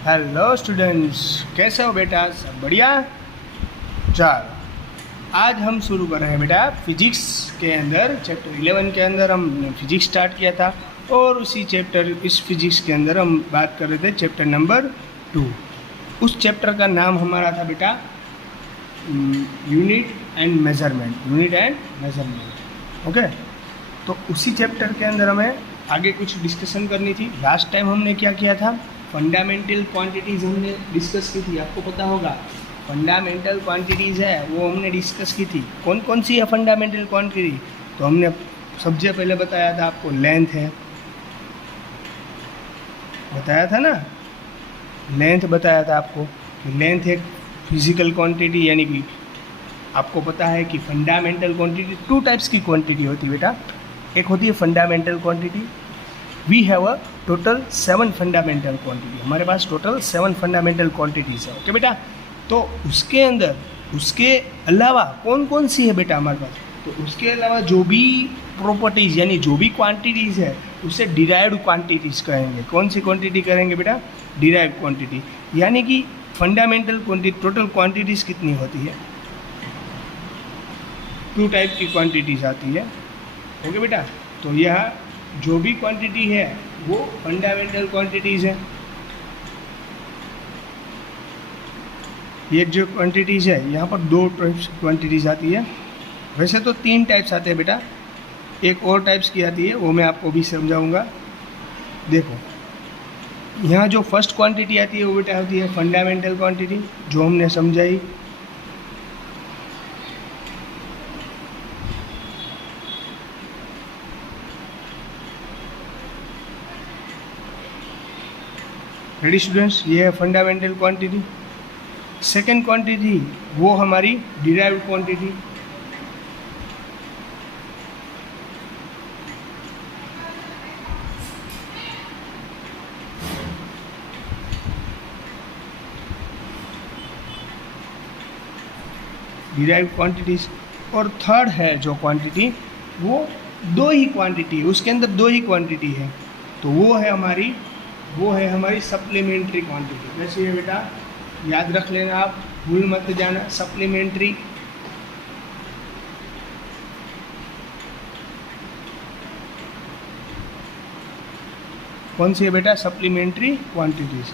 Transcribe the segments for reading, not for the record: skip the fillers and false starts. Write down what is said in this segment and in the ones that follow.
Hello students, कैसे हो बेटा? सब बढ़िया। चलो आज हम शुरू कर रहे हैं बेटा फिजिक्स के अंदर। चैप्टर 11 के अंदर हमने फिजिक्स स्टार्ट किया था और उसी चैप्टर इस फिजिक्स के अंदर हम बात कर रहे थे चैप्टर नंबर 2। उस चैप्टर का नाम हमारा था बेटा यूनिट एंड मेजरमेंट। ओके, तो उसी चैप्टर के अंदर हमें आगे कुछ डिस्कशन करनी थी। लास्ट टाइम हमने क्या किया था? फंडामेंटल क्वांटिटीज़ हमने डिस्कस की थी। आपको पता होगा फंडामेंटल क्वांटिटीज़ है वो हमने डिस्कस की थी। कौन कौन सी है फंडामेंटल क्वांटिटी? तो हमने सबसे पहले बताया था आपको लेंथ है, बताया था ना, लेंथ बताया था आपको कि लेंथ एक फिजिकल क्वांटिटी, यानी कि आपको पता है कि फंडामेंटल क्वांटिटी 2 टाइप्स की क्वांटिटी होती है बेटा। एक होती है fundamental quantity. We have a total 7 fundamental quantity. हमारे पास टोटल 7 फंडामेंटल क्वांटिटीज़ है। ओके बेटा, तो उसके अंदर उसके अलावा कौन कौन सी है बेटा हमारे पास? तो उसके अलावा जो भी प्रॉपर्टीज़ यानी जो भी क्वांटिटीज़ है उसे डिराइव्ड क्वांटिटीज़ कहेंगे। कौन सी क्वांटिटी करेंगे बेटा? Derived quantity. यानी कि फंडामेंटल क्वांटिटी टोटल क्वांटिटीज़ कितनी होती है? 2 टाइप की क्वांटिटीज़ आती है। ओके बेटा, तो यह जो भी क्वांटिटी है वो फंडामेंटल क्वांटिटीज़ है। ये जो क्वांटिटीज़ है यहाँ पर 2 टाइप्स क्वांटिटीज़ आती है। वैसे तो 3 टाइप्स आते हैं बेटा, एक और टाइप्स की आती है वो मैं आपको भी समझाऊंगा। देखो यहाँ जो फर्स्ट क्वांटिटी आती है वो बेटा होती है फंडामेंटल क्वांटिटी, जो हमने समझाई। रेडी स्टूडेंट्स, ये है फंडामेंटल क्वांटिटी। सेकेंड क्वांटिटी वो हमारी डिराइव्ड क्वांटिटी। Derived quantities. और थर्ड है जो क्वांटिटी वो 2 ही क्वांटिटी, उसके अंदर 2 ही क्वांटिटी है, तो वो है हमारी सप्लीमेंट्री क्वांटिटी। कैसी है बेटा? याद रख लेना, आप भूल मत जाना। सप्लीमेंट्री कौन सी है बेटा? Supplementary quantities.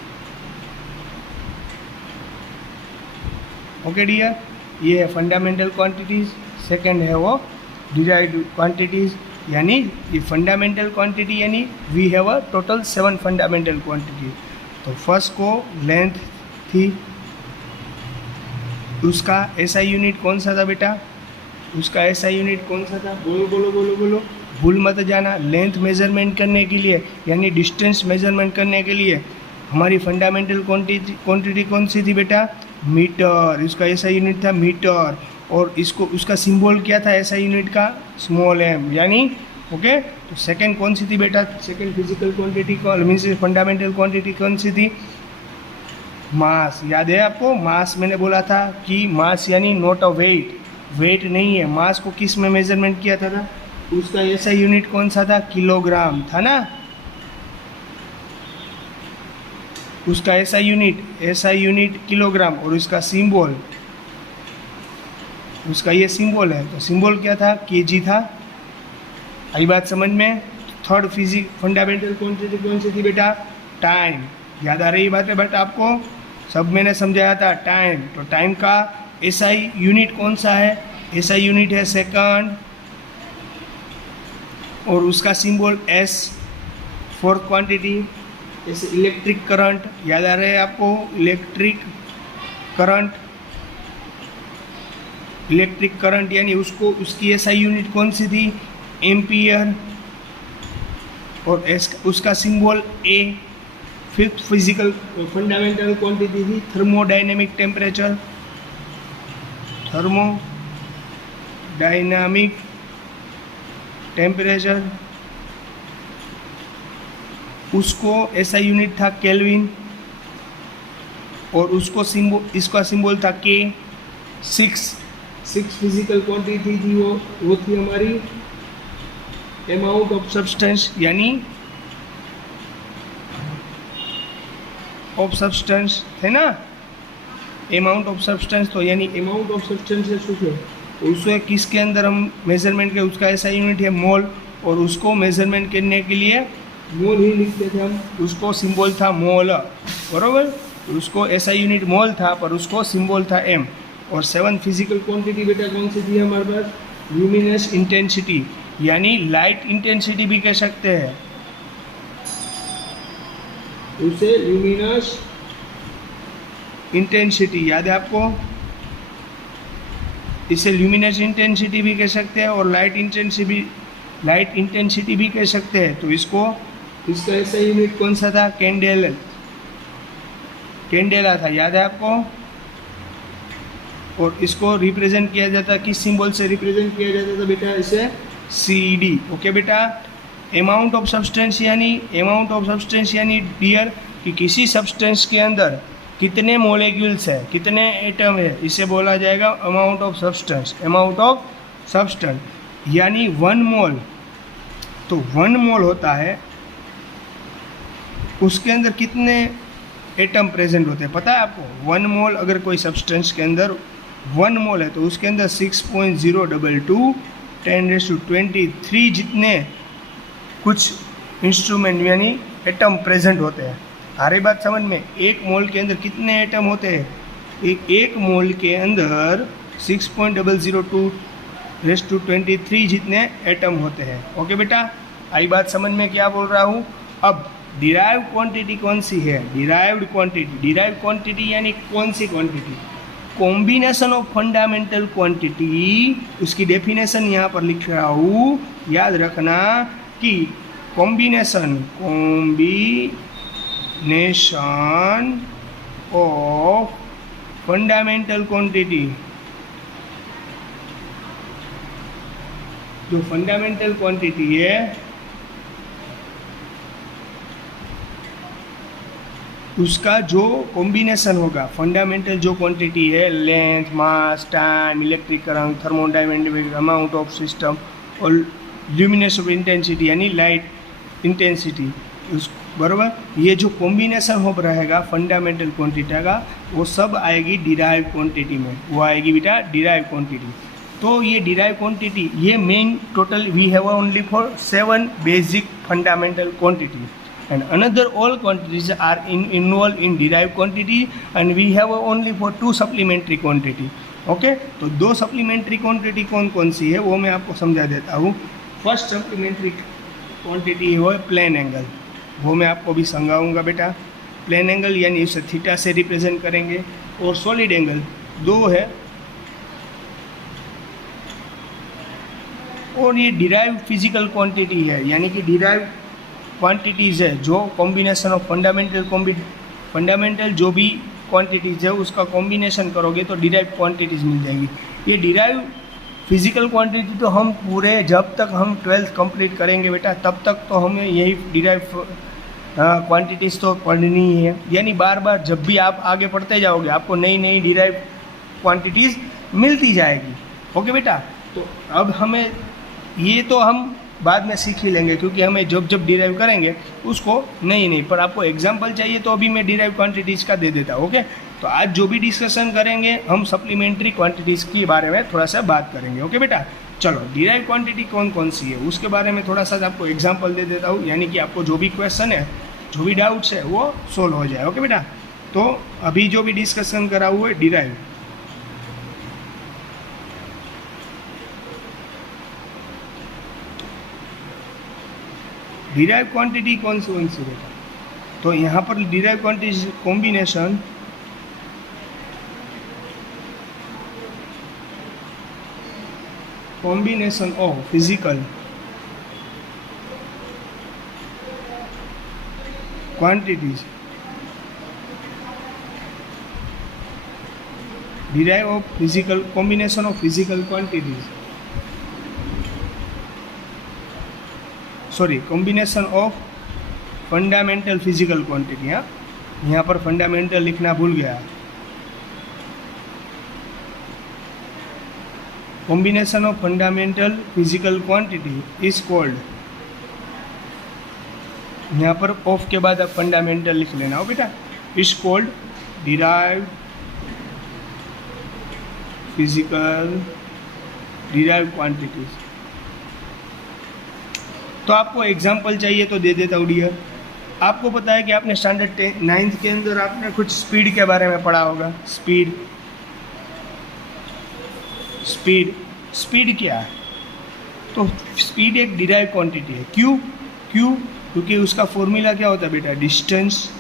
ओके डियर, ये है फंडामेंटल क्वांटिटीज। सेकंड है वो डिराइव्ड क्वांटिटीज। यानी ये फंडामेंटल क्वांटिटी यानी we have a total 7 fundamental quantity. तो फर्स्ट को लेंथ थी, उसका एसआई यूनिट कौन सा था बेटा? उसका एसआई यूनिट कौन सा था? बोलो बोलो बोलो बोलो, भूल मत जाना। लेंथ मेजरमेंट करने के लिए यानी डिस्टेंस मेजरमेंट करने के लिए हमारी फंडामेंटल क्वांटिटी कौन सी थी बेटा? मीटर। इसका एसआई यूनिट था मीटर, और इसको उसका सिंबल क्या था एसआई यूनिट का? Small M. यानी ओके, तो सेकंड कौन सी थी बेटा? सेकंड फिजिकल क्वांटिटी कौन मीन्स फंडामेंटल क्वांटिटी कौन सी थी? मास। याद है आपको? मास मैंने बोला था कि मास यानी नॉट अ वेट, वेट नहीं है। मास को किस में मेजरमेंट किया था? उसका एसआई यूनिट कौन सा था? किलोग्राम था ना। उसका एसआई यूनिट किलोग्राम, और उसका सिंबल, उसका ये सिंबल है, तो सिंबल क्या था? केजी था। आई बात समझ में? थर्ड फंडामेंटल क्वांटिटी कौन सी थी बेटा? टाइम। याद आ रही बात है बेटा आपको? सब मैंने समझाया था। टाइम, तो टाइम का एसआई यूनिट कौन सा है? एसआई यूनिट है सेकंड, और उसका सिंबल एस। फोर्थ क्वांटिटी जैसे इलेक्ट्रिक करंट, याद आ रहा है आपको? इलेक्ट्रिक करंट यानी उसको उसकी एसआई यूनिट कौन सी थी? एम्पियर, और उसका सिंबल ए। फिफ्थ फिजिकल फंडामेंटल क्वांटिटी थी थर्मोडायनेमिक टेम्परेचर, उसको ऐसा यूनिट था केल्विन, और उसको इसका सिंबल था के। 6 फिजिकल क्वांटिटी थी वो थी हमारी अमाउंट ऑफ सब्सटेंस, यानी ऑफ सब्सटेंस थे ना, अमाउंट ऑफ सब्सटेंस, तो यानी अमाउंट ऑफ सब्सटेंस है શું છે, उसको किसके अंदर हम मेजरमेंट के, उसका ऐसा यूनिट है मोल, और उसको मेजरमेंट करने के लिए मोल ही लिखते थे हम, उसको सिंबल था मोल, बराबर, उसको ऐसा यूनिट मोल था पर उसको सिंबल था एम। और 7 फिजिकल क्वांटिटी बेटा कौन सी थी हमारे पास, ल्यूमिनस इंटेंसिटी, यानी लाइट इंटेंसिटी भी कह सकते हैं, उसे ल्यूमिनस इंटेंसिटी याद है आपको, इसे ल्यूमिनस इंटेंसिटी भी कह सकते हैं और लाइट इंटेंसिटी भी कह सकते हैं। तो इसको, इसका ऐसा यूनिट कौन सा था, कैंडेला था, याद है आपको। और इसको रिप्रेजेंट किया जाता, किस सिंबल से रिप्रेजेंट किया जाता था बेटा, इसे CD। ओके बेटा, अमाउंट ऑफ सब्सटेंस यानी डियर कि किसी सब्सटेंस के अंदर कितने मोलेक्यूल्स है, कितने एटम है, इसे बोला जाएगा अमाउंट ऑफ सब्सटेंस, यानी 1 मोल। तो 1 मोल होता है, उसके अंदर कितने एटम प्रेजेंट होते हैं पता है आपको। 1 मोल अगर कोई सब्सटेंस के अंदर 1 मोल है तो उसके अंदर 6.022 10⁻23 जितने कुछ इंस्ट्रूमेंट यानी एटम प्रेजेंट होते हैं। आ रही बात समझ में, 1 मोल के अंदर कितने एटम होते हैं, एक मोल के अंदर 6.022 जितने एटम होते हैं। ओके बेटा, आई बात समझ में, क्या बोल रहा हूँ। अब डिराइव्ड क्वांटिटी कौन सी है, डिराइव्ड क्वांटिटी यानी कौन सी quantity, combination of fundamental quantity, उसकी डेफिनेशन यहाँ पर लिख रहा हूँ, याद रखना कि कॉम्बिनेशन ऑफ फंडामेंटल क्वांटिटी, जो फंडामेंटल क्वांटिटी है उसका जो कॉम्बिनेशन होगा, फंडामेंटल जो क्वांटिटी है, length, mass, time, electric current, thermodynamic, amount of system और ल्यूमिनस ऑफ इंटेंसिटी यानी लाइट इंटेंसिटी, उस बराबर, ये जो कॉम्बिनेशन हो रहेगा फंडामेंटल क्वांटिटी का, वो सब आएगी डिराइव क्वांटिटी में, वो आएगी बेटा डिराइव क्वांटिटी। तो ये डिराइव क्वांटिटी, ये main total we have only for 7 basic fundamental quantity and another all quantities are involved in derived quantity and we have only for 2 supplementary quantity। Okay, तो 2 supplementary quantity कौन कौन सी है वो मैं आपको समझा देता हूँ। फर्स्ट सप्लीमेंट्री क्वांटिटी है प्लेन एंगल, वो मैं आपको भी समझाऊंगा बेटा। प्लेन एंगल यानी उसे थीटा से रिप्रेजेंट करेंगे, और सॉलिड एंगल 2 है, और ये डिराइव फिजिकल क्वांटिटी है, यानी कि डिराइव क्वांटिटीज़ है जो कॉम्बिनेशन ऑफ फंडामेंटल जो भी क्वांटिटीज़ है उसका कॉम्बिनेशन करोगे तो डिराइव क्वांटिटीज़ मिल जाएगी। ये डिराइव फिजिकल क्वांटिटी तो हम पूरे जब तक हम 12th कंप्लीट करेंगे बेटा तब तक तो हमें यही डिराइव क्वांटिटीज़ तो पढ़नी ही है, यानी बार बार जब भी आप आगे पढ़ते जाओगे आपको नई नई डिराइव क्वांटिटीज़ मिलती जाएगी। ओके बेटा, तो अब हमें ये तो हम बाद में सीख ही लेंगे, क्योंकि हमें जब डिराइव करेंगे उसको नहीं पर आपको एग्जाम्पल चाहिए तो अभी मैं डिराइव क्वांटिटीज़ का दे देता हूँ। ओके, तो आज जो भी डिस्कशन करेंगे हम सप्लीमेंट्री क्वांटिटीज़ के बारे में थोड़ा सा बात करेंगे। ओके बेटा, चलो डिराइव क्वांटिटी कौन कौन सी है उसके बारे में थोड़ा सा आपको एग्जाम्पल दे देता हूँ, यानी कि आपको जो भी क्वेश्चन है, जो भी डाउट्स है वो सोल्व हो जाए। ओके बेटा, तो अभी जो भी डिस्कशन करा हुआ है डिराइव, डिराइव क्वांटिटी कौन सी बेटा, तो यहाँ पर derive quantity combination of physical quantities, derive of physical combination of physical quantities, sorry combination of fundamental physical quantity. हाँ, यहाँ पर फंडामेंटल लिखना भूल गया। Combination of fundamental physical quantity is called, यहाँ पर ऑफ के बाद आप फंडामेंटल लिख लेना हो बेटा, इज कॉल्ड डिराइव्ड क्वांटिटीज। तो आपको एग्जाम्पल चाहिए तो दे देता हूँ डियर। आपको पता है कि आपने स्टैंडर्ड 9th के अंदर आपने कुछ स्पीड के बारे में पढ़ा होगा। स्पीड क्या है? तो स्पीड एक डिराइव क्वांटिटी है। क्यों? क्योंकि उसका फॉर्मूला क्या होता है बेटा? डिस्टेंस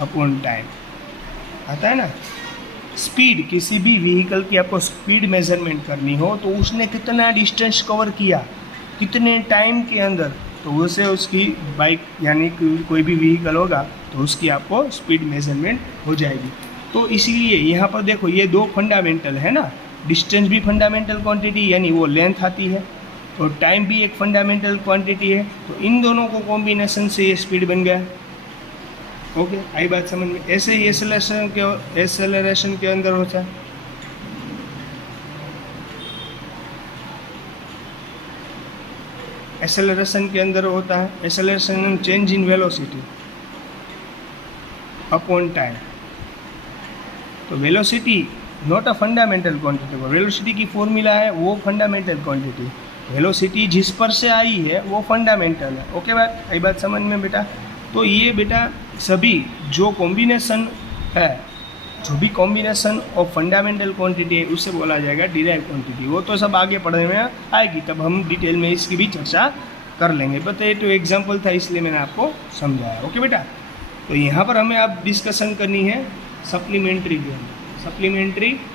अपॉन टाइम आता है ना। स्पीड, किसी भी व्हीकल की आपको स्पीड मेजरमेंट करनी हो तो उसने कितना डिस्टेंस कवर किया, कितने टाइम के अंदर, तो उससे उसकी बाइक यानी कोई भी व्हीकल होगा तो उसकी आपको स्पीड मेजरमेंट हो जाएगी। तो इसीलिए यहाँ पर देखो ये दो फंडामेंटल है ना, डिस्टेंस भी फंडामेंटल क्वांटिटी यानी वो लेंथ आती है, और टाइम भी एक फंडामेंटल क्वांटिटी है। तो इन दोनों को कॉम्बिनेशन से ये स्पीड बन गया। ओके, आई बात समझ में? ऐसे ही एसेलरेशन के अंदर होता है। एसेलरेशन के अंदर होता है acceleration change in velocity upon time. तो velocity not a fundamental quantity, velocity की फॉर्मूला है वो फंडामेंटल क्वांटिटी, वेलोसिटी जिस पर से आई है वो फंडामेंटल है। ओके बात, आई बात समझ में बेटा? तो ये बेटा सभी जो कॉम्बिनेशन है, जो भी कॉम्बिनेशन ऑफ फंडामेंटल क्वांटिटी है उसे बोला जाएगा डिराइव क्वांटिटी। वो तो सब आगे पढ़ने में आएगी, तब हम डिटेल में इसकी भी चर्चा कर लेंगे। बट ये तो एग्जाम्पल था इसलिए मैंने आपको समझाया। ओके बेटा, तो यहाँ पर हमें अब डिस्कशन करनी है सप्लीमेंट्री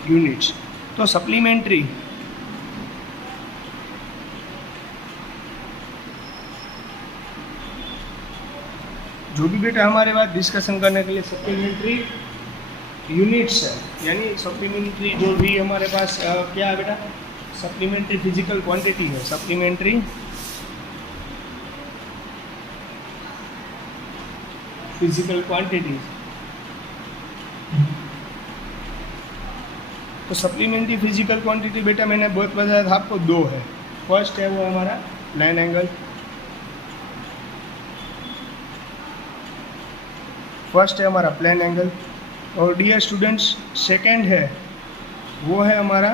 यूनिट्स। तो सप्लीमेंट्री जो भी बेटा हमारे पास डिस्कशन करने के लिए सप्लीमेंट्री यूनिट्स है, यानी सप्लीमेंट्री जो भी हमारे पास क्या है बेटा? सप्लीमेंट्री फिजिकल क्वांटिटी है। Supplementary physical quantity. तो सप्लीमेंट्री फिजिकल क्वांटिटी बेटा मैंने बहुत बताया था आपको, दो है। फर्स्ट है वो हमारा प्लेन एंगल, और डियर स्टूडेंट्स सेकंड है वो है हमारा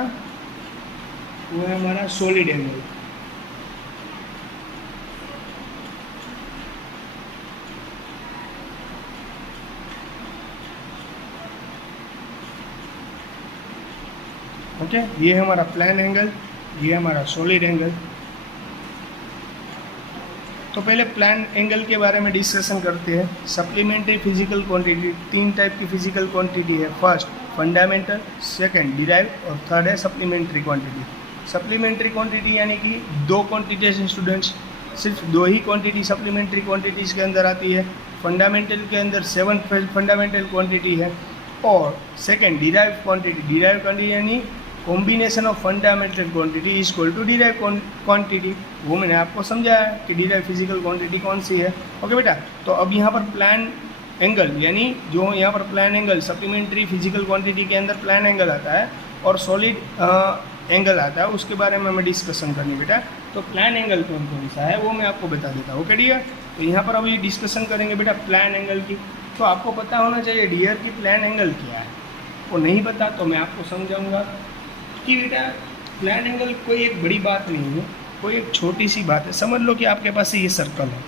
सॉलिड एंगल। ओके, ये है हमारा प्लेन एंगल, ये है हमारा सॉलिड एंगल। तो पहले प्लेन एंगल के बारे में डिस्कशन करते हैं। सप्लीमेंट्री फिजिकल क्वांटिटी, तीन टाइप की फिजिकल क्वांटिटी है। फर्स्ट फंडामेंटल, सेकंड डिराइव, और थर्ड है सप्लीमेंट्री क्वांटिटी। सप्लीमेंट्री क्वांटिटी यानी कि दो क्वांटिटीज हैं स्टूडेंट्स, सिर्फ दो ही क्वांटिटी सप्लीमेंट्री क्वांटिटीज के अंदर आती है। फंडामेंटल के अंदर 7 फंडामेंटल क्वांटिटी है, और सेकंड डिराइव क्वांटिटी यानी combination of fundamental quantity is equal to derive quantity. वो मैंने आपको समझाया कि डिराइव फिजिकल क्वांटिटी कौन सी है। ओके बेटा, तो अब यहाँ पर प्लेन एंगल यानी जो यहाँ पर plane angle supplementary physical quantity के अंदर प्लेन एंगल आता है और सॉलिड एंगल आता है, उसके बारे में हमें डिस्कशन करनी बेटा। तो प्लेन एंगल कौन कौन सा है वो मैं आपको बता देता हूँ। ओके डियर, तो यहाँ पर अभी डिस्कशन करेंगे बेटा प्लेन एंगल की। तो आपको पता होना चाहिए डियर की प्लेन एंगल क्या है। वो नहीं पता तो मैं आपको समझाऊंगा कि बेटा प्लेन एंगल कोई एक बड़ी बात नहीं है, कोई एक छोटी सी बात है। समझ लो कि आपके पास ये सर्कल है,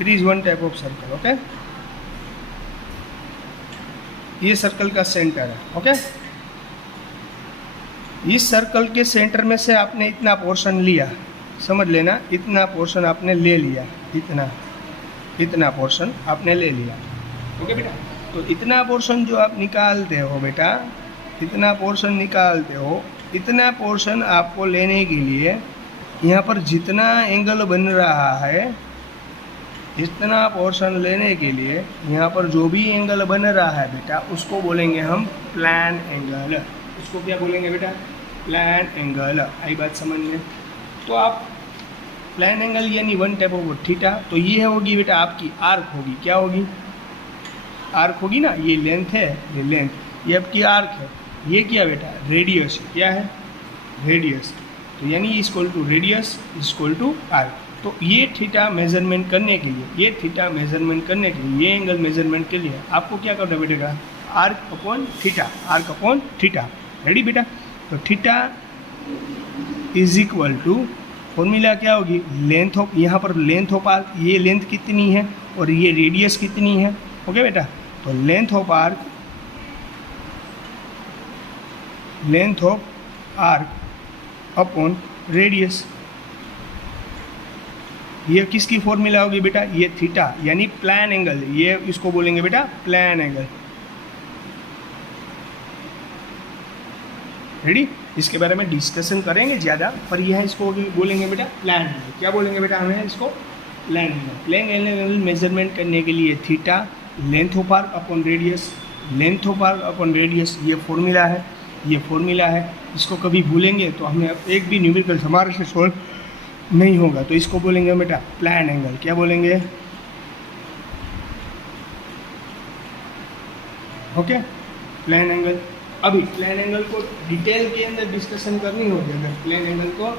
it is one type of circle. Okay, ये सर्कल का सेंटर है। ओके, इस सर्कल के सेंटर में से आपने इतना पोर्शन लिया, समझ लेना इतना पोर्शन आपने ले लिया, इतना पोर्शन आपने ले लिया। ओके बेटा, तो इतना पोर्शन जो आप निकालते हो बेटा, इतना पोर्शन निकालते हो, इतना पोर्शन आपको लेने के लिए यहाँ पर जितना एंगल बन रहा है, इतना पोर्शन लेने के लिए यहाँ पर जो भी एंगल बन रहा है बेटा उसको बोलेंगे हम प्लेन एंगल। उसको क्या बोलेंगे बेटा? Plane angle. आई बात समझ में? तो आप प्लेन एंगल यानी वन टाइप ऑफ थीटा। तो ये होगी बेटा आपकी आर्क होगी। क्या होगी? आर्क होगी ना। ये लेंथ है, ये लेंथ, ये आपकी आर्क है। ये क्या बेटा? रेडियस। क्या है? रेडियस। तो यानी equal to radius equal to arc. तो ये थीटा मेजरमेंट करने के लिए, ये थीटा मेजरमेंट करने के लिए, ये एंगल मेजरमेंट के लिए आपको क्या करना बेटेगा, arc upon theta, arc upon theta. Ready बेटा? तो theta is equal to, formula क्या होगी, लेंथ ऑफ, यहाँ पर लेंथ ऑफ आर्क, ये लेंथ कितनी है और ये रेडियस कितनी है। ओके बेटा? तो length of arc, length of arc upon radius, ये किसकी फॉर्मूला होगी बेटा, ये थीटा यानी प्लान एंगल, ये इसको बोलेंगे बेटा प्लान एंगल। रेडी? इसके बारे में डिस्कशन करेंगे ज़्यादा, पर यह इसको बोलेंगे बेटा प्लान एंगल। क्या बोलेंगे बेटा हमें इसको, plan angle. Plan angle measurement करने के लिए theta, length of arc upon radius, length of arc upon radius, ये फॉर्मूला है, ये फॉर्मूला है। इसको कभी भूलेंगे तो हमें एक भी न्यूमेरिकल हमारे से सॉल्व नहीं होगा। तो इसको बोलेंगे बेटा प्लान एंगल। क्या बोलेंगे? Okay, plan angle. अभी प्लान एंगल को डिटेल के अंदर डिस्कशन करनी होगी, अगर प्लान एंगल को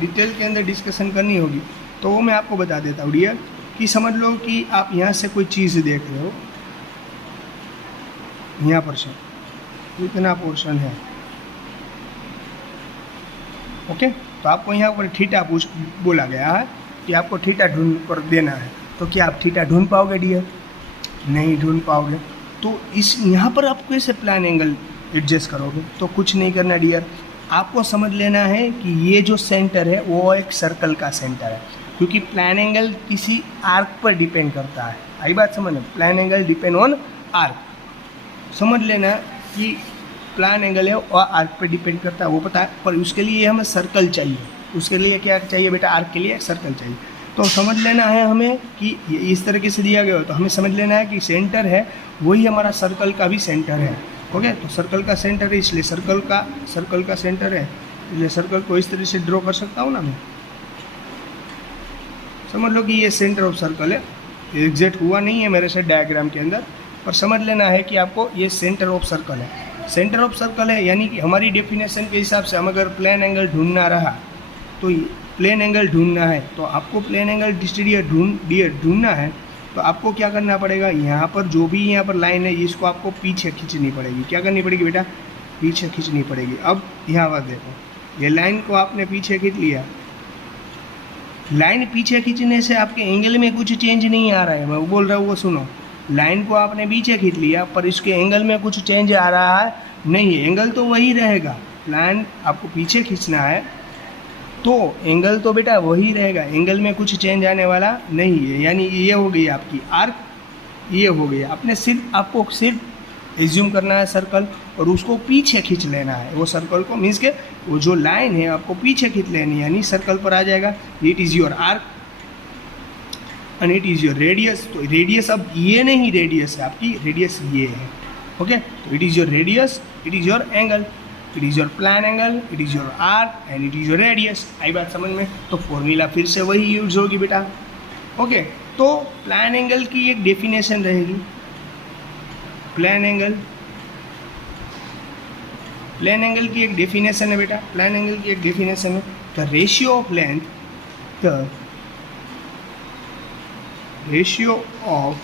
डिटेल के अंदर डिस्कशन करनी होगी तो वो मैं आपको बता देता हूँ डियर, कि समझ लो कि आप यहाँ से कोई चीज़ देख रहे हो, यहाँ पर से इतना पोर्शन है। ओके, तो आपको यहाँ पर थीटा बोला गया है कि आपको थीटा ढूंढ कर देना है। तो क्या आप थीटा ढूंढ पाओगे डियर? नहीं ढूंढ पाओगे। तो इस यहाँ पर आप कैसे प्लान एंगल एडजस्ट करोगे? तो कुछ नहीं करना डियर, आपको समझ लेना है कि ये जो सेंटर है वो एक सर्कल का सेंटर है, क्योंकि प्लान एंगल किसी आर्क पर डिपेंड करता है। आई बात समझ में? Plan angle depend on arc. समझ लेना कि प्लान एंगल है और आर्क पर डिपेंड करता है, वो पता है, पर उसके लिए हमें सर्कल चाहिए। उसके लिए क्या चाहिए बेटा? आर्क के लिए सर्कल चाहिए। तो समझ लेना है हमें कि ये इस तरीके से दिया गया हो, तो हमें समझ लेना है कि सेंटर है वही हमारा सर्कल का भी सेंटर है। ओके, तो सर्कल का सेंटर है, इसलिए सर्कल का सेंटर है, इसलिए सर्कल को इस तरह से ड्रॉ कर सकता हूँ ना मैं। समझ लो कि ये सेंटर ऑफ सर्कल है। एग्जैक्ट हुआ नहीं है मेरे से डायग्राम के अंदर, पर समझ लेना है कि आपको ये सेंटर ऑफ सर्कल है। सेंटर ऑफ सर्कल है यानी कि हमारी डेफिनेशन के हिसाब से हम अगर प्लेन एंगल ढूंढना रहा तो प्लेन एंगल ढूंढना है, तो आपको प्लेन एंगल ढूंढना है तो आपको क्या करना पड़ेगा, यहाँ पर जो भी यहाँ पर लाइन है इसको आपको पीछे खींचनी पड़ेगी। क्या करनी पड़ेगी बेटा? पीछे खींचनी पड़ेगी। अब यहाँ पर देखो, ये लाइन को आपने पीछे खींच लिया। लाइन पीछे खींचने से आपके एंगल में कुछ चेंज नहीं आ रहा है, मैं बोल रहा हूँ वो सुनो। लाइन को आपने पीछे खींच लिया पर इसके एंगल में कुछ चेंज आ रहा है नहीं, एंगल तो वही रहेगा। लाइन आपको पीछे खींचना है तो एंगल तो बेटा वही रहेगा, एंगल में कुछ चेंज आने वाला नहीं है। यानी ये हो गई आपकी आर्क, ये हो गई। आपको सिर्फ एज्यूम करना है सर्कल और उसको पीछे खींच लेना है। वो सर्कल को मीन्स के वो जो लाइन है आपको पीछे खींच लेनी है, यानी सर्कल पर आ जाएगा। It is your arc and it is your radius. तो रेडियस अब ये नहीं, रेडियस है आपकी, रेडियस ये है। ओके, तो it is your radius, it is your angle, it is your plane angle, it is your arc and it is your radius. आई बात समझ में? तो फॉर्मूला फिर से वही यूज होगी बेटा। ओके, तो प्लान एंगल की एक डेफिनेशन रहेगी। प्लान एंगल की एक डेफिनेशन है बेटा, प्लान एंगल की एक डेफिनेशन है the ratio of length, the ratio of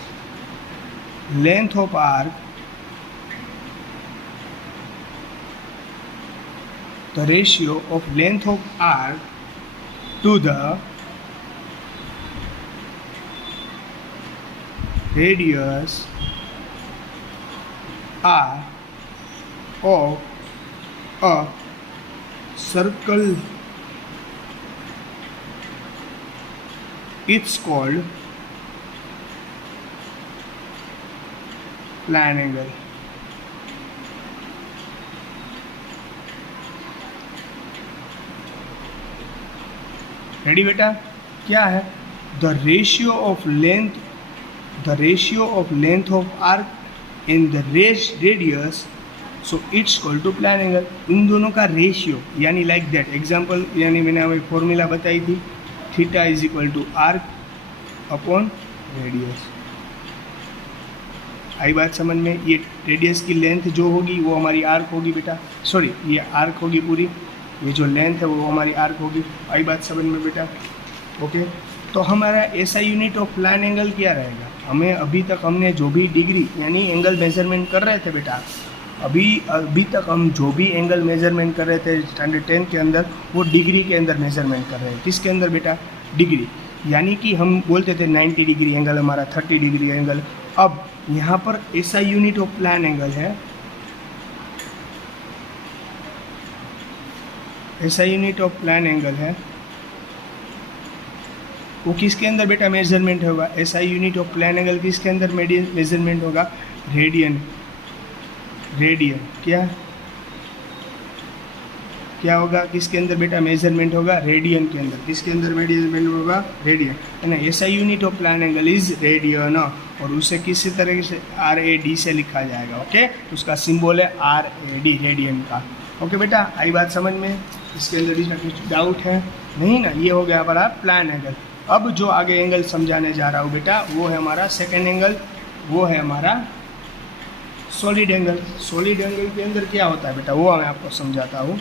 length of arc, the ratio of length of arc to the radius r of a circle, it's called plan angle. Ready बेटा? क्या है? The ratio of length of arc in the radius, so it's equal to plane angle. इन दोनों का ratio यानी like that example, यानी मैंने हमें फॉर्मूला बताई थी, theta is equal to arc upon radius. आई बात समझ में? ये रेडियस की लेंथ जो होगी वो हमारी आर्क होगी बेटा, सॉरी ये आर्क होगी पूरी, ये जो लेंथ है वो हमारी आर्क होगी। आई बात समझ में बेटा? ओके, तो हमारा SI unit of plane angle क्या रहेगा? हमें अभी तक हमने जो भी डिग्री यानी एंगल मेजरमेंट कर रहे थे बेटा, अभी तक हम जो भी एंगल मेजरमेंट कर रहे थे स्टैंडर्ड 10 के अंदर, वो डिग्री के अंदर मेजरमेंट कर रहे हैं। किसके अंदर बेटा? डिग्री। यानी कि हम बोलते थे 90 डिग्री एंगल हमारा, 30 डिग्री एंगल। अब यहाँ पर SI unit of plane angle है, SI unit of plane angle है, वो किसके अंदर बेटा मेजरमेंट होगा? SI unit of plane angle किसके अंदर मेजरमेंट होगा? रेडियन। रेडियन क्या होगा? किसके अंदर बेटा मेजरमेंट होगा? रेडियन के अंदर। किसके अंदर मेजरमेंट होगा? रेडियन, है ना। SI unit of plane angle is radian, और उसे किसी तरह से RAD से लिखा जाएगा। ओके, उसका सिंबल है RAD, रेडियन का। ओके बेटा, आई बात समझ में? इसके अंदर भी कुछ डाउट है? नहीं ना। ये हो गया हमारा प्लान एंगल। अब जो आगे एंगल समझाने जा रहा हूँ बेटा, वो है हमारा सेकेंड एंगल, वो है हमारा सॉलिड एंगल। सॉलिड एंगल के अंदर क्या होता है बेटा, वो मैं आपको समझाता हूँ।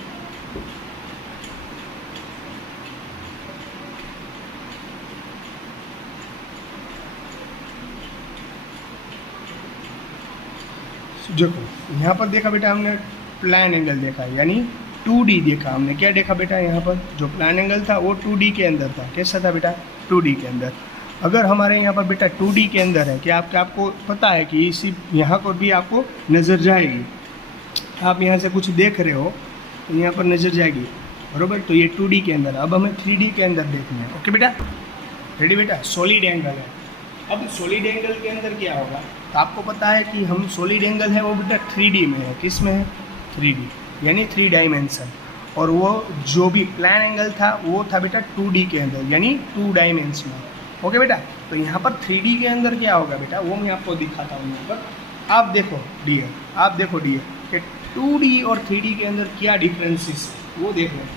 देखो यहाँ पर देखा बेटा हमने प्लान एंगल देखा, यानी 2D देखा हमने। क्या देखा बेटा? यहाँ पर जो प्लान एंगल था वो 2D के अंदर था। कैसा था बेटा? 2D के अंदर। अगर हमारे यहाँ पर बेटा 2D के अंदर है कि आपको पता है कि इसी यहाँ पर भी आपको नज़र जाएगी, आप यहाँ से कुछ देख रहे हो तो यहाँ पर नज़र जाएगी, बरोबर। तो ये 2D के अंदर। अब हमें 3D के अंदर देखना है। ओके बेटा, रेडी बेटा? सॉलिड एंगल है। अब सॉलिड एंगल के अंदर क्या होगा? तो आपको पता है कि हम सॉलिड एंगल है वो बेटा 3D में है। किस में है? 3D, यानी 3 डायमेंशन। और वो जो भी प्लान एंगल था वो था बेटा 2D के अंदर, यानी 2 डायमेंशन में। ओके बेटा, तो यहाँ पर 3D के अंदर क्या होगा बेटा, वो मैं आपको दिखाता हूँ। यहाँ पर आप देखो डियर, कि 2D और 3D के अंदर क्या डिफरेंसेस है वो देख लें।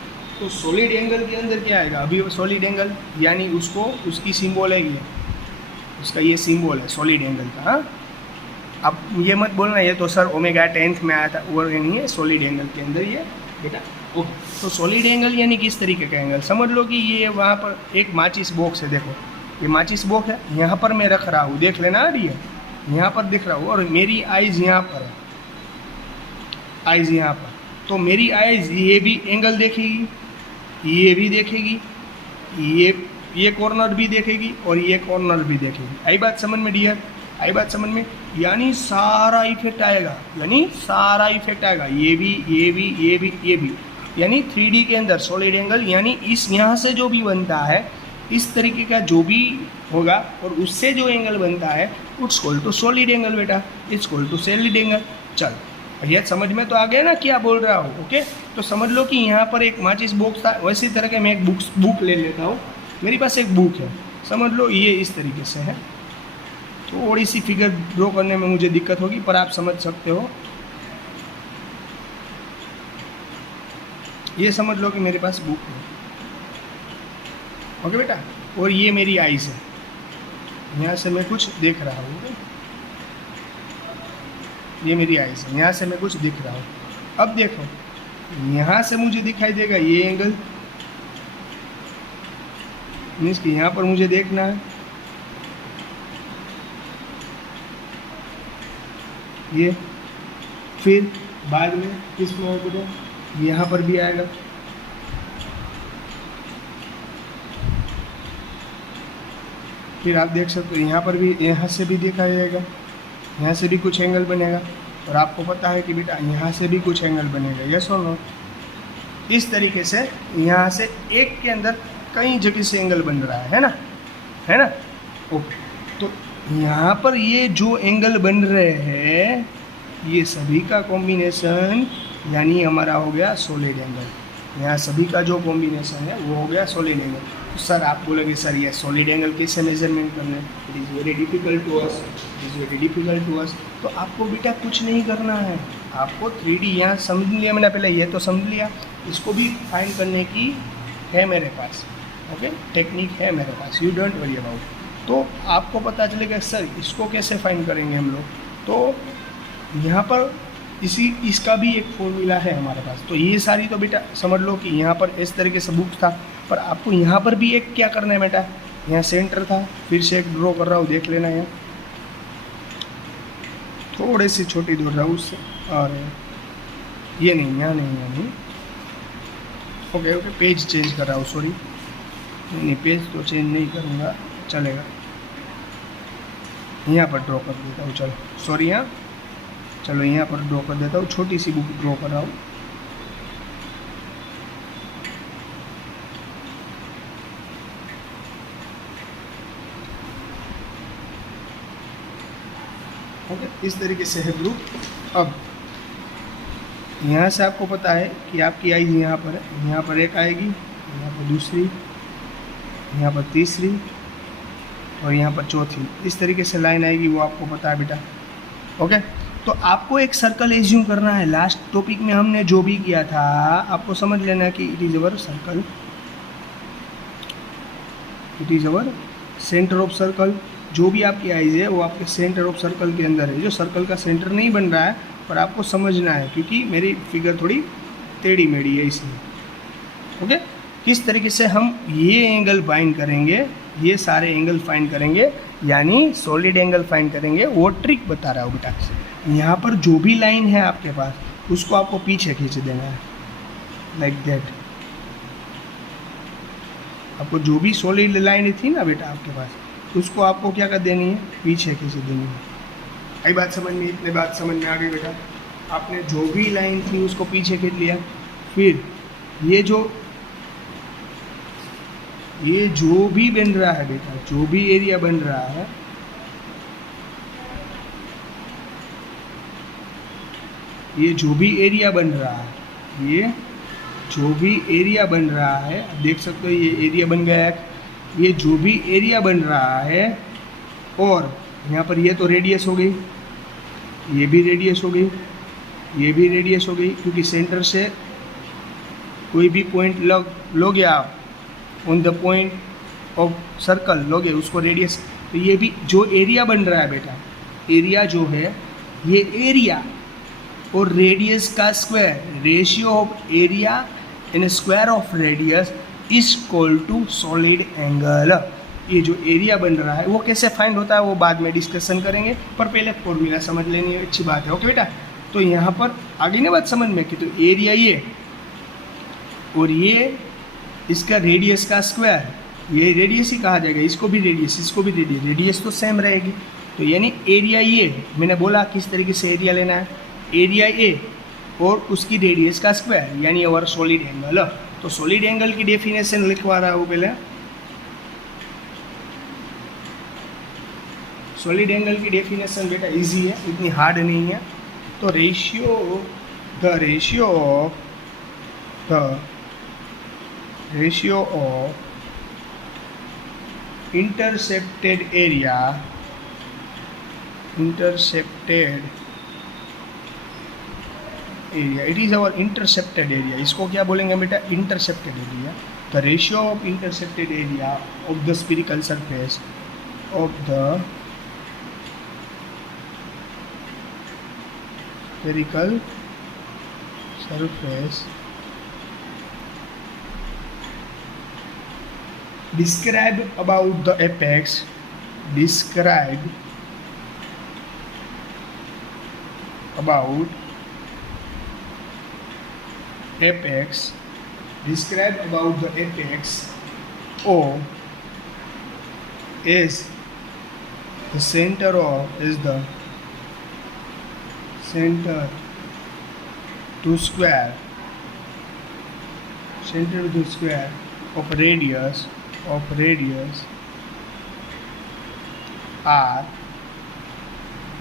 तो सॉलिड एंगल के अंदर क्या आएगा? अभी सॉलिड एंगल यानी उसकी सिंबल है ये, उसका ये सिंबल है सॉलिड एंगल का। हाँ, अब ये मत बोलना ये तो सर ओमेगा 10th में आया था, वो नहीं है। सॉलिड एंगल के अंदर ये बेटा। ओके, तो सॉलिड एंगल यानी किस तरीके का एंगल? समझ लो कि ये वहाँ पर एक माचिस बॉक्स है। देखो ये माचिस बॉक्स है, यहाँ पर मैं रख रहा हूँ, देख लेना। ये यहाँ पर दिख रहा हूँ और मेरी आइज़ यहाँ पर है, आइज़ यहाँ पर। तो मेरी आइज़ ये भी एंगल देखेगी, ये भी देखेगी, ये कॉर्नर भी देखेगी और ये कॉर्नर भी देखेगी। आई बात समझ में डियर? आई बात समझ में? यानी सारा इफेक्ट आएगा, ये भी, यानी 3D के अंदर सॉलिड एंगल, यानी इस यहाँ से जो भी बनता है इस तरीके का जो भी होगा और उससे जो एंगल बनता है it's called to solid angle बेटा, it's called to solid angle. चल भैया समझ में तो आ गया ना क्या बोल रहा हूँ? ओके, तो समझ लो कि यहाँ पर एक माचिस बॉक्स था, वैसी तरह के मैं एक बुक ले लेता हूँ। मेरे पास एक बुक है, समझ लो ये इस तरीके से है। थोड़ी सी फिगर ड्रॉ करने में मुझे दिक्कत होगी पर आप समझ सकते हो। ये समझ लो कि मेरे पास बुक है। ओके बेटा, और ये मेरी आइज़ है, यहाँ से मैं कुछ देख रहा हूँ। ये मेरी आइज़ है, यहाँ से मैं कुछ दिख रहा हूँ। अब देखो यहाँ से मुझे दिखाई देगा ये एंगल, मीन्स कि यहाँ पर मुझे देखना है ये, फिर बाद में किस में होगा, यहाँ पर भी आएगा। फिर आप देख सकते हो यहाँ पर भी, यहाँ से भी देखा जाएगा, यहाँ से भी कुछ एंगल बनेगा। और आपको पता है कि बेटा यहाँ से भी कुछ एंगल बनेगा, यस और नो? इस तरीके से यहाँ से एक के अंदर कई जगह से एंगल बन रहा है ना, है ना? ओके, तो यहाँ पर ये जो एंगल बन रहे हैं ये सभी का कॉम्बिनेशन यानी हमारा हो गया सॉलिड एंगल। यहाँ सभी का जो कॉम्बिनेशन है वो हो गया सॉलिड एंगल। तो सर आप बोलेंगे सर ये सॉलिड एंगल कैसे मेजरमेंट करना है? It is very difficult to us. तो आपको बेटा कुछ नहीं करना है, आपको 3D यहाँ समझ लिया मैंने, पहले ये तो समझ लिया, इसको भी फाइंड करने की है मेरे पास। ओके, टेक्निक है मेरे पास, यू डोंट वरी अबाउट। तो आपको पता चलेगा सर इसको कैसे फाइंड करेंगे हम लोग। तो यहाँ पर इसका भी एक फॉर्मूला है हमारे पास। तो ये सारी तो बेटा समझ लो कि यहाँ पर इस तरीके से बुक था, पर आपको यहाँ पर भी एक क्या करना है बेटा, यहाँ सेंटर था, फिर से एक ड्रॉ कर रहा हूँ, देख लेना यहाँ थोड़ी सी छोटी दूर रहा उससे, और ये नहीं, यहाँ नहीं, यहाँ नहीं, ओके ओके, पेज चेंज कर रहा हूँ, सॉरी, नहीं पेज तो चेंज नहीं करूँगा, चलेगा, यहाँ पर ड्रॉ कर देता हूँ, चलो सॉरी, यहाँ चलो यहाँ पर ड्रॉ कर देता हूँ, छोटी सी बुक ड्रॉ कर रहा हूँ। ओके, इस तरीके से है ग्रुप। अब यहाँ से आपको पता है कि आपकी आईज यहाँ पर है, यहाँ पर एक आएगी, यहाँ पर दूसरी, यहाँ पर तीसरी और यहाँ पर चौथी, इस तरीके से लाइन आएगी, वो आपको पता है बेटा। ओके, तो आपको एक सर्कल एज्यूम करना है। लास्ट टॉपिक में हमने जो भी किया था आपको समझ लेना कि it is our circle, it is our centre of circle. जो भी आपकी आइज है वो आपके सेंटर ऑफ सर्कल के अंदर है। जो सर्कल का सेंटर नहीं बन रहा है पर आपको समझना है, क्योंकि मेरी फिगर थोड़ी टेढ़ी मेढ़ी है इसलिए। ओके, किस तरीके से हम ये एंगल फाइंड करेंगे, ये सारे एंगल फाइंड करेंगे, यानी सॉलिड एंगल फाइंड करेंगे, वो ट्रिक बता रहा हूँ बेटा। यहाँ पर जो भी लाइन है आपके पास उसको आपको पीछे खींच देना है, लाइक दैट। आपको जो भी सॉलिड लाइन थी ना बेटा आपके पास, उसको आपको क्या कर देनी है, पीछे खींच देनी है। आई बात समझ में, इतने बात समझ में आ गई बेटा। आपने जो भी लाइन थी उसको पीछे खींच लिया, फिर ये जो भी बन रहा है बेटा, जो भी एरिया बन रहा है, ये जो भी एरिया बन रहा है, ये जो भी एरिया बन रहा है, देख सकते हो ये एरिया बन गया है। ये जो भी एरिया बन रहा है, और यहाँ पर ये तो रेडियस हो गई, ये भी रेडियस हो गई, ये भी रेडियस हो गई, क्योंकि सेंटर से कोई भी पॉइंट लोगे आप, on the point of circle लोगे उसको रेडियस। तो ये भी जो एरिया बन रहा है बेटा, एरिया जो है, ये एरिया और रेडियस का square, ratio of area in square of radius is equal to solid angle. ये जो एरिया बन रहा है वो कैसे फाइंड होता है वो बाद में डिस्कशन करेंगे, पर पहले फॉर्मूला समझ लेनी है, अच्छी बात है। ओके बेटा, तो यहाँ पर आगे ना बात समझ में कि तो एरिया ये और ये इसका रेडियस का स्क्वायर, ये रेडियस ही कहा जाएगा, इसको भी रेडियस, इसको भी रेडियस, रेडियस तो सेम रहेगी। तो यानी एरिया ये, मैंने बोला किस तरीके से एरिया लेना है, एरिया ए और उसकी रेडियस का स्क्वायर, यानी अवर सॉलिड एंगल। तो सॉलिड एंगल की डेफिनेशन लिखवा रहा हूँ पहले। सॉलिड एंगल की डेफिनेशन बेटा इजी है, इतनी हार्ड नहीं है। तो the ratio of intercepted area, it is our intercepted area. इसको क्या बोलेंगे बेटा, intercepted area. The ratio of intercepted area of the spherical surface of the spherical surface describe about the apex, describe about apex, describe about the apex O is the center of, is the center to square, center to square of radius R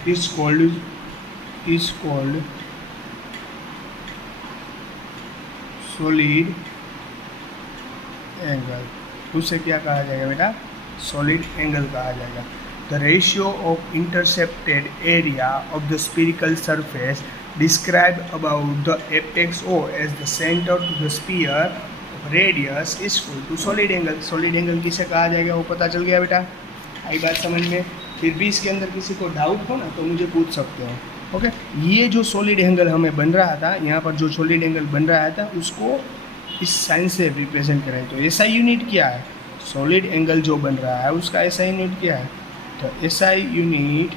is called solid angle. उसे क्या कहा जाएगा बेटा, solid angle कहा जाएगा। The ratio of intercepted area of the spherical surface described about the apex O as the center to the sphere of radius is equal to solid angle। solid angle किसे कहा जाएगा वो पता चल गया बेटा, आई बात समझ में। फिर भी इसके अंदर किसी को डाउट हो ना तो मुझे पूछ सकते हो। ओके, ये जो सॉलिड एंगल हमें बन रहा था, यहाँ पर जो सॉलिड एंगल बन रहा था उसको इस साइन से रिप्रेजेंट करें तो एसआई यूनिट क्या है, सॉलिड एंगल जो बन रहा है उसका एसआई यूनिट क्या है, तो SI unit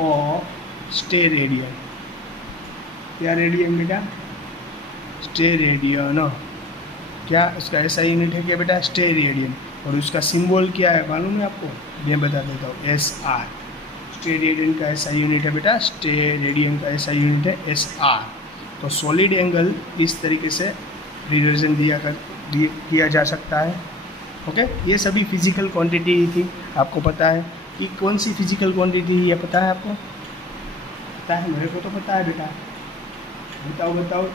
of stay radian, क्या रेडियन बेटा, स्टे रेडियन, क्या उसका एसआई यूनिट है क्या बेटा, स्टे रेडियन। और उसका सिंबल क्या है मालूम है आपको, मैं बता देता हूँ, एस आर। स्टे रेडियन का एसआई यूनिट है बेटा, स्टे रेडियन का एसआई यूनिट है एस आर। तो सॉलिड एंगल इस तरीके से रिप्रेजेंट किया जा सकता है। ओके, ये सभी फिजिकल क्वांटिटी ही थी। आपको पता है कि कौन सी फिजिकल क्वांटिटी है, ये पता है आपको, पता है, मेरे को तो पता है बेटा, बताओ।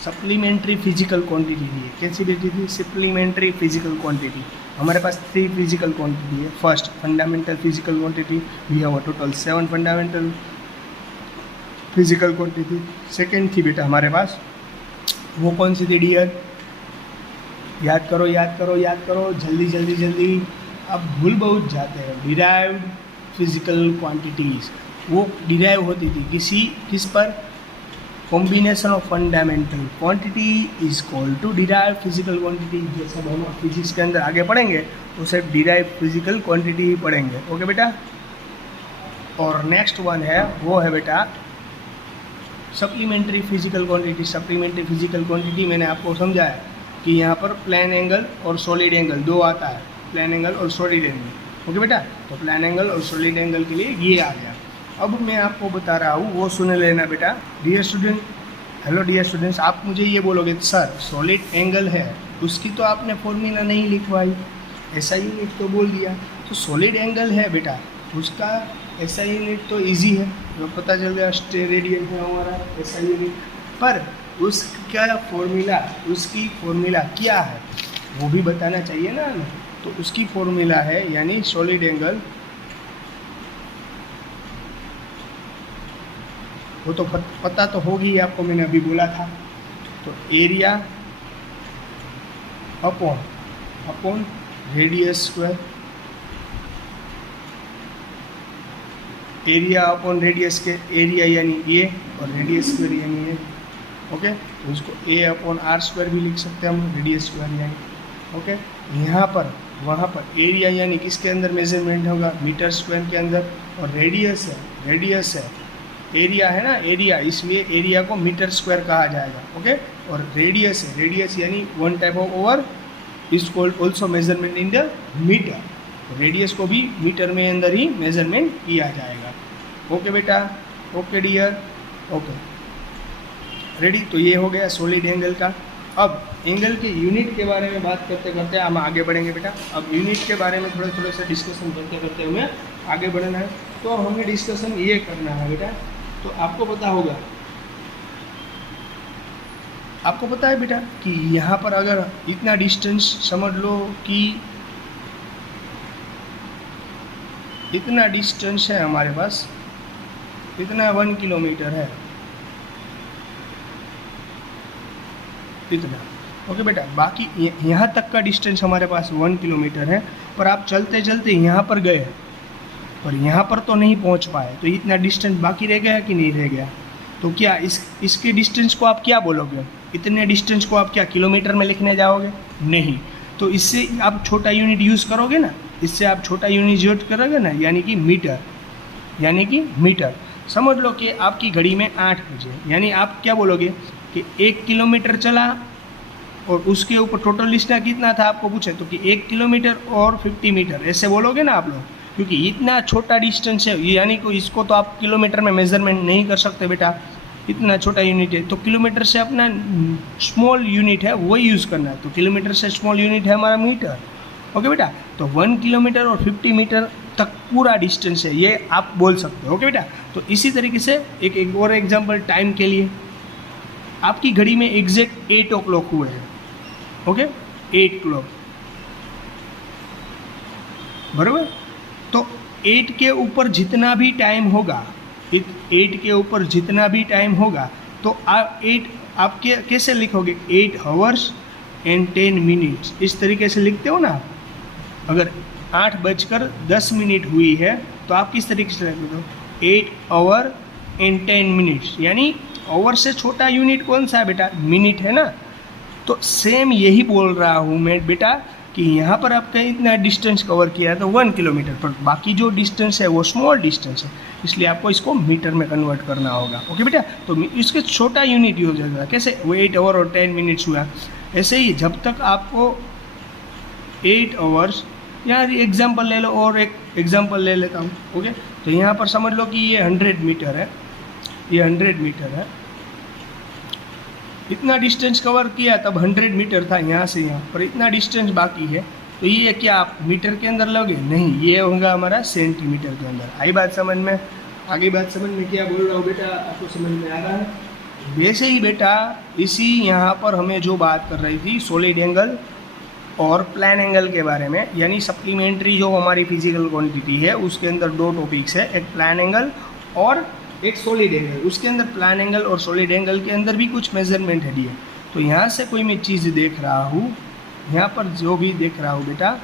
सप्लीमेंट्री फिजिकल क्वांटिटी थी, कैसी बेटी थी, सप्लीमेंट्री फिजिकल क्वांटिटी। हमारे पास 3 फिजिकल क्वांटिटी है। First fundamental physical quantity, we have a total 7 fundamental physical quantity. Second थी बेटा हमारे पास, वो कौन सी थी डियर, याद करो जल्दी, अब भूल बहुत जाते हैं। डिराइव्ड फिजिकल क्वांटिटीज़, वो डिराइव होती थी किस पर, combination of fundamental quantity is called to derive physical quantity. ये सब हम फिजिक्स के अंदर आगे पढ़ेंगे तो सिर्फ डिराइव फिजिकल क्वांटिटी ही पढ़ेंगे। ओके बेटा, और नेक्स्ट वन है, वो है बेटा supplementary physical quantity. Supplementary physical quantity मैंने आपको समझाया कि यहाँ पर प्लेन एंगल और सॉलिड एंगल 2 आता है, प्लेन एंगल और सॉलिड एंगल। ओके बेटा, तो प्लेन एंगल और सॉलिड एंगल के लिए ये आ गया। अब मैं आपको बता रहा हूँ, वो सुन लेना बेटा। Dear student, hello dear students, आप मुझे ये बोलोगे सर सॉलिड एंगल है, उसकी तो आपने फॉर्मूला नहीं लिखवाई, ऐसा यूनिट तो बोल दिया। तो सॉलिड एंगल है बेटा, उसका ऐसा यूनिट तो इजी है, तो पता चल गया स्टे रेडियन है हमारा ऐसा यूनिट, पर उसका फॉर्मूला, उसकी फॉर्मूला क्या है वो भी बताना चाहिए ना। तो उसकी फॉर्मूला है, यानी सॉलिड एंगल, वो तो पता तो होगी आपको, मैंने अभी बोला था। तो area upon radius square, area upon radius के, एरिया यानी ए और रेडियस स्क्वायर यानी ए। ओके, तो उसको ए अपॉन आर स्क्वायर भी लिख सकते हैं हम, रेडियस स्क्वायर यानी। ओके, यहाँ पर वहाँ पर एरिया यानी किसके अंदर मेजरमेंट होगा, मीटर स्क्वायर के अंदर, और रेडियस है एरिया है ना, एरिया, इसलिए एरिया को मीटर स्क्वायर कहा जाएगा। ओके, और रेडियस है, रेडियस यानी 1 type of over is called also measurement in the metre. Radius को भी मीटर में अंदर ही मेजरमेंट किया जाएगा। ओके बेटा, ओके डियर, ओके रेडी। तो ये हो गया सॉलिड एंगल का। अब एंगल के यूनिट के बारे में बात करते करते हम आगे बढ़ेंगे बेटा। अब यूनिट के बारे में थोड़े से डिस्कशन करते करते हमें आगे बढ़ना है। तो हमें डिस्कशन ये करना है बेटा, तो आपको पता होगा, आपको पता है बेटा कि यहाँ पर अगर इतना डिस्टेंस समझ लो कि इतना डिस्टेंस है हमारे पास, इतना 1 किलोमीटर है, इतना। ओके बेटा, बाकी यहाँ तक का डिस्टेंस हमारे पास 1 किलोमीटर है, पर आप चलते चलते यहाँ पर गए और यहाँ पर तो नहीं पहुँच पाए, तो इतना डिस्टेंस बाकी रह गया कि नहीं रह गया। तो क्या इसके डिस्टेंस को आप क्या बोलोगे, इतने डिस्टेंस को आप क्या किलोमीटर में लिखने जाओगे, नहीं। तो इससे आप छोटा यूनिट यूज़ करोगे ना, इससे आप छोटा यूनिट यूज करोगे ना, यानी कि मीटर, यानी कि मीटर। समझ लो कि आपकी घड़ी में 8 बजे, यानी आप क्या बोलोगे कि 1 किलोमीटर चला और उसके ऊपर टोटल डिस्टेंस कितना था आपको पूछे, तो कि 1 किलोमीटर और 50 मीटर, ऐसे बोलोगे ना आप लोग, क्योंकि इतना छोटा डिस्टेंस है, यानी कि इसको तो आप किलोमीटर में मेजरमेंट नहीं कर सकते बेटा, इतना छोटा यूनिट है। तो किलोमीटर से अपना स्मॉल यूनिट है वही यूज़ करना है, तो किलोमीटर से स्मॉल यूनिट है हमारा मीटर। ओके बेटा, तो 1 किलोमीटर और 50 मीटर तक पूरा डिस्टेंस है, ये आप बोल सकते हो। ओके बेटा, तो इसी तरीके से एक और एग्जांपल टाइम के लिए, आपकी घड़ी में एग्जैक्ट 8 o'clock हुए हैं। ओके, 8 o'clock बराबर। तो 8 के ऊपर जितना भी टाइम होगा, 8 के ऊपर जितना भी टाइम होगा, तो आप कैसे लिखोगे, 8 hours and 10 minutes, इस तरीके से लिखते हो ना। अगर 8:10 हुई है तो आप किस तरीके से लिखते हो, 8 hours and 10 minutes, यानी आवर से छोटा यूनिट कौन सा है बेटा? मिनट है ना। तो सेम यही बोल रहा हूँ मैं बेटा कि यहाँ पर आपका इतना डिस्टेंस कवर किया है तो 1 किलोमीटर, पर बाकी जो डिस्टेंस है वो स्मॉल डिस्टेंस है, इसलिए आपको इसको मीटर में कन्वर्ट करना होगा। ओके बेटा, तो इसके छोटा यूनिट यूज हो जाएगा। कैसे? वो 8 आवर और 10 मिनट्स हुआ। ऐसे ही जब तक आपको 8 आवर्स, यहाँ एग्जाम्पल ले लो और एक एग्जाम्पल ले लेता हूँ। ओके, तो यहाँ पर समझ लो कि ये 100 मीटर है, ये 100 मीटर है, इतना डिस्टेंस कवर किया तब 100 मीटर था यहाँ से यहाँ पर, इतना डिस्टेंस बाकी है, तो ये क्या आप मीटर के अंदर लोगे? नहीं, ये होगा हमारा सेंटीमीटर के अंदर। आई बात समझ में? आगे बात समझ में क्या बोल रहा हूँ बेटा, आपको समझ में आ रहा है? वैसे ही बेटा इसी यहाँ पर हमें जो बात कर रही थी सॉलिड एंगल और प्लान एंगल के बारे में, यानी सप्लीमेंट्री जो हमारी फिजिकल क्वांटिटी है उसके अंदर 2 टॉपिक्स है, एक प्लान एंगल और एक सॉलिड एंगल। उसके अंदर प्लान एंगल और सॉलिड एंगल के अंदर भी कुछ मेजरमेंट है दिए। तो यहाँ से कोई मैं चीज़ देख रहा हूँ, यहाँ पर जो भी देख रहा हूँ बेटा,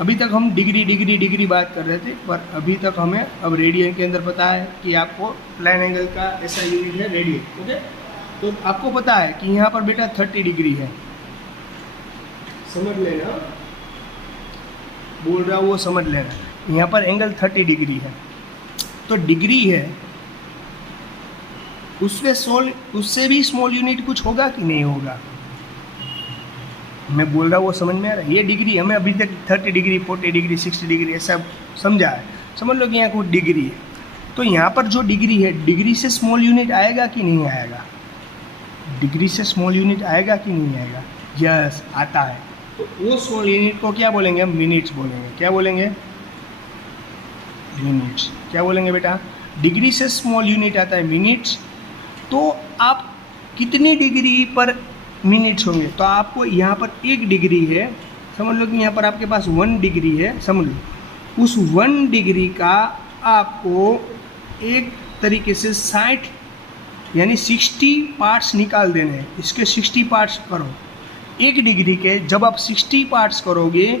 अभी तक हम डिग्री बात कर रहे थे, पर अभी तक हमें अब रेडियन के अंदर पता है कि आपको प्लान एंगल का ऐसा यूनिट है रेडियन। ओके, तो आपको पता है कि यहाँ पर बेटा 30 डिग्री है, समझ लेना, बोल रहा हूँ वो समझ लेना। यहाँ पर एंगल 30 डिग्री है, तो डिग्री है, उससे भी स्मॉल यूनिट कुछ होगा कि नहीं होगा? मैं बोल रहा हूँ वो समझ में आ रहा है? ये डिग्री हमें अभी तक 30 डिग्री, 40 डिग्री, 60 डिग्री ऐसा समझा है। समझ लो कि यहाँ कुछ डिग्री है, तो यहाँ पर जो डिग्री है, डिग्री से स्मॉल यूनिट आएगा कि नहीं आएगा? डिग्री से स्मॉल यूनिट आएगा कि नहीं आएगा? यस, आता है। तो वो स्मॉल यूनिट को क्या बोलेंगे? हम मिनट्स बोलेंगे। क्या बोलेंगे? मिनट्स। क्या बोलेंगे बेटा? डिग्री से स्मॉल यूनिट आता है मिनट्स। तो आप कितनी डिग्री पर मिनट्स होंगे? तो आपको यहाँ पर 1 डिग्री है, समझ लो कि यहाँ पर आपके पास 1 डिग्री है, समझ लो उस 1 डिग्री का आपको एक तरीके से 60 यानी 60 पार्ट्स निकाल देने हैं। इसके 60 पार्ट्स करो 1 डिग्री के। जब आप 60 पार्ट्स करोगे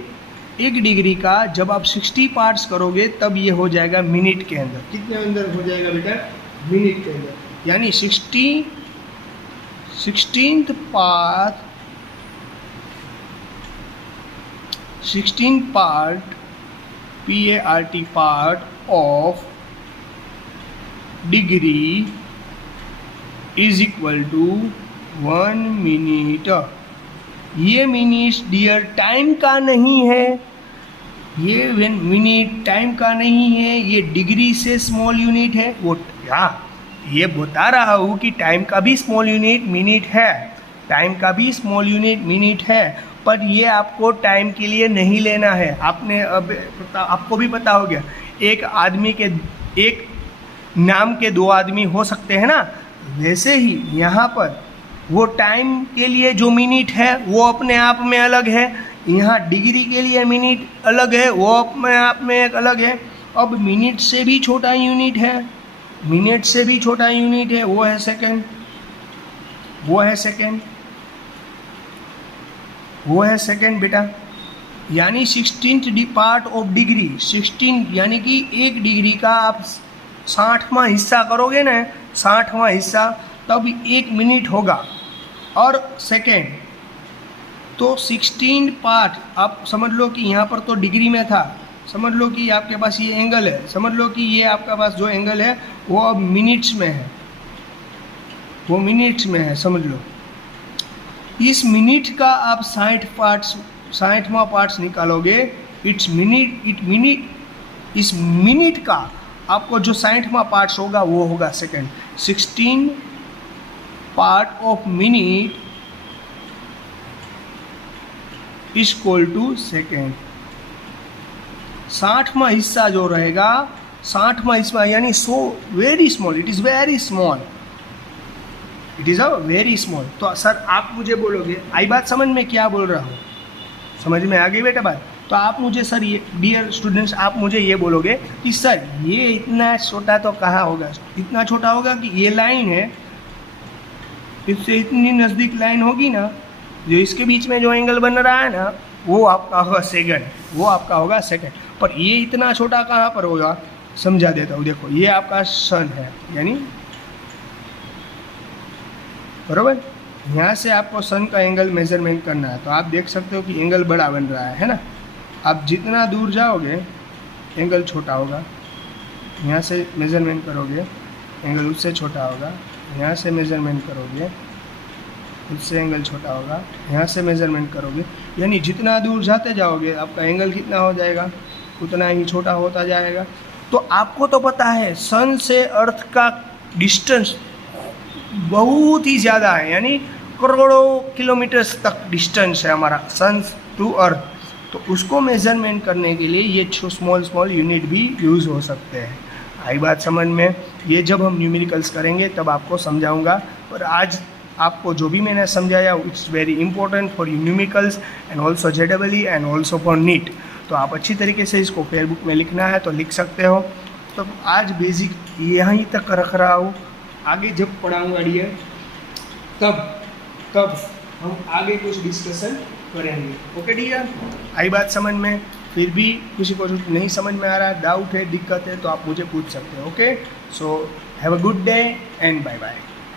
1 डिग्री का, जब आप 60 पार्ट्स करोगे तब ये हो जाएगा मिनट के अंदर। कितने अंदर हो जाएगा बेटा? मिनट के अंदर, यानी 16th part PART part of degree is equal to 1 minute. ये मिनट डियर टाइम का नहीं है, ये मिनट टाइम का नहीं है, ये डिग्री से स्मॉल यूनिट है। वो ये बता रहा हूँ कि टाइम का भी स्मॉल यूनिट मिनट है, टाइम का भी स्मॉल यूनिट मिनट है, पर ये आपको टाइम के लिए नहीं लेना है। आपको भी पता हो गया, एक नाम के 2 आदमी हो सकते हैं ना, वैसे ही यहाँ पर वो टाइम के लिए जो मिनट है वो अपने आप में अलग है, यहाँ डिग्री के लिए मिनट अलग है, वो अपने आप में एक अलग है। अब मिनट से भी छोटा यूनिट है, मिनट से भी छोटा यूनिट है, वो है सेकेंड, वो है सेकेंड, वो है सेकेंड बेटा। यानी 16th पार्ट ऑफ डिग्री, 16 यानी कि 1 डिग्री का आप 60वां हिस्सा करोगे ना, 60वां हिस्सा, तब 1 मिनट होगा। और सेकेंड तो 16 पार्ट आप समझ लो कि यहाँ पर तो डिग्री में था, समझ लो कि आपके पास ये एंगल है, समझ लो कि ये आपके पास जो एंगल है वो अब मिनट्स में है, वो मिनट्स में है, समझ लो। इस मिनट का आप 60वां पार्ट्स निकालोगे, इस मिनट का आपको जो 60वां पार्ट्स होगा वो होगा second. 16 part of minute is equal to second. 60वां हिस्सा जो रहेगा, 60वां हिस्सा यानी very small, it is very small, it is a very small. तो सर आप मुझे बोलोगे, आई बात समझ में क्या बोल रहा हूँ? समझ में आ गई बेटा बात? तो आप मुझे सर ये डियर स्टूडेंट्स आप मुझे ये बोलोगे कि सर ये इतना छोटा तो कहाँ होगा? इतना छोटा होगा कि ये लाइन है, इससे इतनी नज़दीक लाइन होगी ना, जो इसके बीच में जो एंगल बन रहा है ना, वो आपका होगा सेकंड, वो आपका होगा सेकंड। पर ये इतना छोटा कहाँ पर होगा? समझा देता हूँ। देखो ये आपका सन है, यानी बराबर। यहाँ से आपको सन का एंगल मेजरमेंट करना है, तो आप देख सकते हो कि एंगल बड़ा बन रहा है ना। आप जितना दूर जाओगे एंगल छोटा होगा। यहाँ से मेजरमेंट करोगे एंगल उससे छोटा होगा, यहाँ से मेजरमेंट करोगे उससे एंगल छोटा होगा, यहाँ से मेजरमेंट करोगे, यानी जितना दूर जाते जाओगे आपका एंगल कितना हो जाएगा, उतना ही छोटा होता जाएगा। तो आपको तो पता है सन से अर्थ का डिस्टेंस बहुत ही ज़्यादा है, यानी करोड़ों किलोमीटर्स तक डिस्टेंस है हमारा सन टू अर्थ। तो उसको मेजरमेंट करने के लिए ये स्मॉल स्मॉल यूनिट भी यूज़ हो सकते हैं। आई बात समझ में? ये जब हम न्यूमेरिकल्स करेंगे तब आपको समझाऊंगा, पर आज आपको जो भी मैंने समझाया it's very important for numericals and also JEE and also for NEET. तो आप अच्छी तरीके से इसको फेयरबुक में लिखना है तो लिख सकते हो। तो आज बेसिक यहीं तक रख रहा हूँ, आगे जब पढ़ाऊँगा डियर तब हम आगे कुछ डिस्कशन करेंगे। ओके डियर, आई बात समझ में? फिर भी किसी को नहीं समझ में आ रहा है, डाउट है, दिक्कत है, तो आप मुझे पूछ सकते हो। Okay, so have a good day and bye bye.